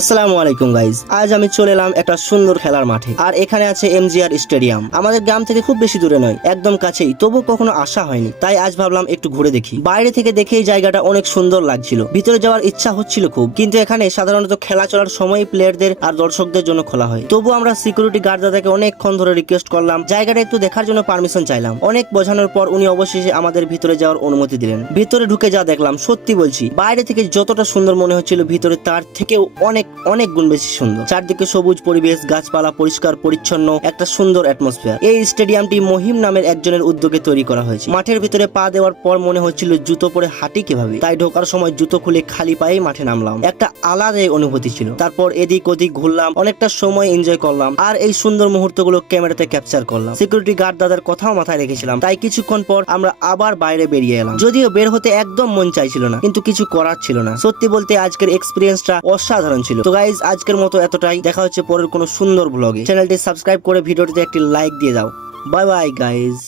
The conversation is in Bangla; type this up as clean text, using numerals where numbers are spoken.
আসসালামু আলাইকুম গাইজ, আজ আমি চলে এলাম একটা সুন্দর খেলার মাঠে। আর এখানে আছে এমজিআর স্টেডিয়াম। আমাদের গ্রাম থেকে খুব বেশি দূরে নয়, একদম কাছেই, তবু কখনো আসা হয়নি। তাই আজ ভাবলাম একটু ঘুরে দেখি। বাইরে থেকে দেখে এই জায়গাটা অনেক সুন্দর লাগছিল, ভিতরে যাওয়ার ইচ্ছা হচ্ছিল খুব, কিন্তু এখানে সাধারণত খেলা চলার সময় প্লেয়ারদের আর দর্শকদের জন্য খোলা হয়। তবু আমরা সিকিউরিটি গার্ড দাদাকে অনেকক্ষণ ধরে রিকোয়েস্ট করলাম, জায়গাটা একটু দেখার জন্য পারমিশন চাইলাম। অনেক বোঝানোর পর উনি অবশেষে আমাদের ভিতরে যাওয়ার অনুমতি দিলেন। ভিতরে ঢুকে যা দেখলাম, সত্যি বলছি, বাইরে থেকে যতটা সুন্দর মনে হচ্ছিল, ভিতরে তার থেকেও অনেক অনেক গুণ বেশি সুন্দর। চারদিকে সবুজ পরিবেশ, গাছপালা, পরিষ্কার পরিচ্ছন্ন, একটা সুন্দর অ্যাটমসফিয়ার। এই স্টেডিয়ামটি মহিম নামের একজনের উদ্যোগে তৈরি করা হয়েছে। মাঠের ভিতরে পা দেওয়ার পর মনে হচ্ছিল জুতো পরে হাঁটি কিভাবে, তাই ঢোকার সময় জুতো খুলে খালি পায়ে মাঠে নামলাম। একটা আলাদাই অনুভূতি ছিল। তারপর এদিক ওদিক ঘুরলাম, অনেকটা সময় এনজয় করলাম, আর এই সুন্দর মুহূর্তগুলো ক্যামেরাতে ক্যাপচার করলাম। সিকিউরিটি গার্ড দাদার কথাও মাথায় রেখেছিলাম। তাই কিছুক্ষণ পর আমরা আবার বাইরে বেরিয়ে এলাম। যদিও বের হতে একদম মন চাইছিল না, কিন্তু কিছু করার ছিল না। সত্যি বলতে আজকের এক্সপিরিয়েন্সটা অসাধারণ ছিল। তো গাইজ, আজকের মতো এতটাই। দেখা হচ্ছে পরের কোনো সুন্দর ব্লগে। চ্যানেলটি সাবস্ক্রাইব করে ভিডিওটিতে একটি লাইক দিয়ে দাও। Bye bye guys.